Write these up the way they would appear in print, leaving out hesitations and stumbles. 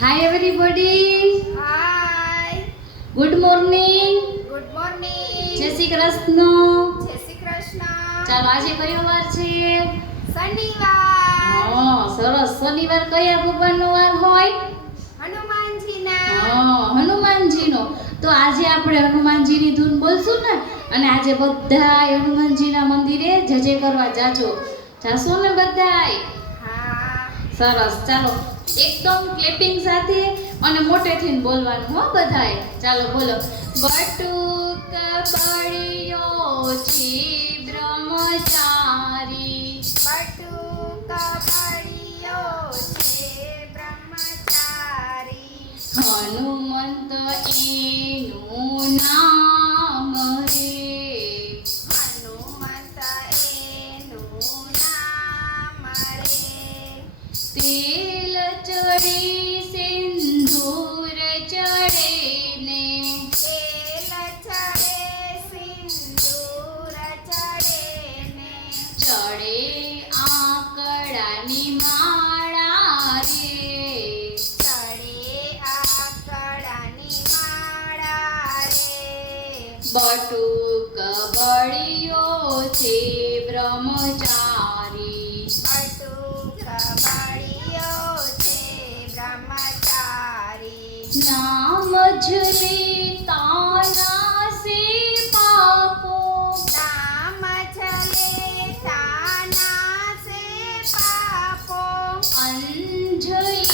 Hi everybody. Hi. Good morning. Good morning. જય શ્રી કૃષ્ણ. જય શ્રી કૃષ્ણ. ચાલો આજે કયો વાર છે? શનિવાર. સરસ. શનિવાર કયા ભગવાનનો વાર હોય? હનુમાનજીના. હનુમાનજીનો. તો આજે આપણે હનુમાનજીની ધૂન બોલશું ને, અને આજે બધાય હનુમાનજીના મંદિરે જજે કરવા જાજો. જાશો ને બધાય? હા. સરસ. ચાલો એકદમ ક્લેપિંગ સાથે અને મોટેથી બોલવાનું હો બધાય. ચાલો બોલો. બટુક બળિયો છે બ્રહ્મચારી. બટુક બળિયો છે બ્રહ્મચારી. હનુમંત એનું નામ રે. હનુમંત એનું નામ રે. તેલ ચડે સિંદૂર ચડે ને. તેલ ચડે સિંદૂર ચડે ને. ચડે આકડાની માળા રે. ચડે આકડાની માળા રે. બટુક બળિયો છે બ્રહ્મચારી. બટુક બળિયો છે બ્રહ્મચારી. નામ જ લેતા નાસે પાપો. નામ ચલે તાનાસે પાપો. અંજલિ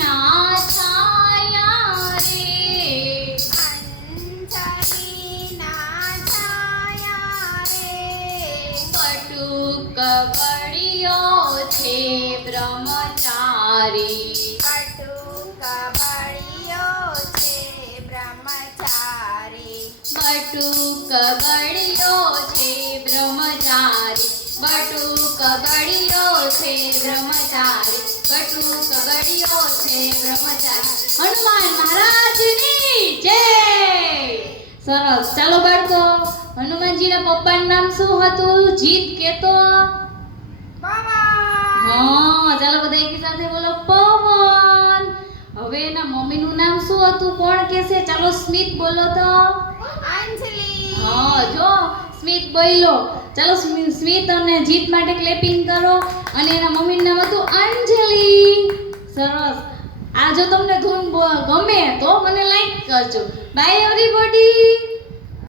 ના છાયા રે. અંજલિના છાયા રે. બટુક બળિયો છે બ્રહ્મચારી. બટુક બળિયો છે બ્રહ્મચારી. બટુક બળિયો છે બ્રહ્મચારી. બટુક બળિયો છે બ્રહ્મચારી. બટુક બળિયો છે બ્રહ્મચારી. હનુમાન મહારાજની જય. સરસ. ચાલો બાળકો, હનુમાનજીના પપ્પાનું નામ શું હતું? જીત કેતો. પવન. ચાલો બધા એકી સાથે બોલો પવન. હવે એના મમ્મીનું નામ શું હતું? કોણ કહેશે? ચાલો સ્મિત બોલો તો. અંજલિ. જો સ્મિત બોલ્યો. ચાલો સ્મિત અને જીત માટે ક્લેપિંગ કરો. અને એના મમ્મીનું નામ હતું અંજલિ. સરસ. આ જો તમને ધૂન ગમે તો મને લાઈક કરજો. Bye everybody.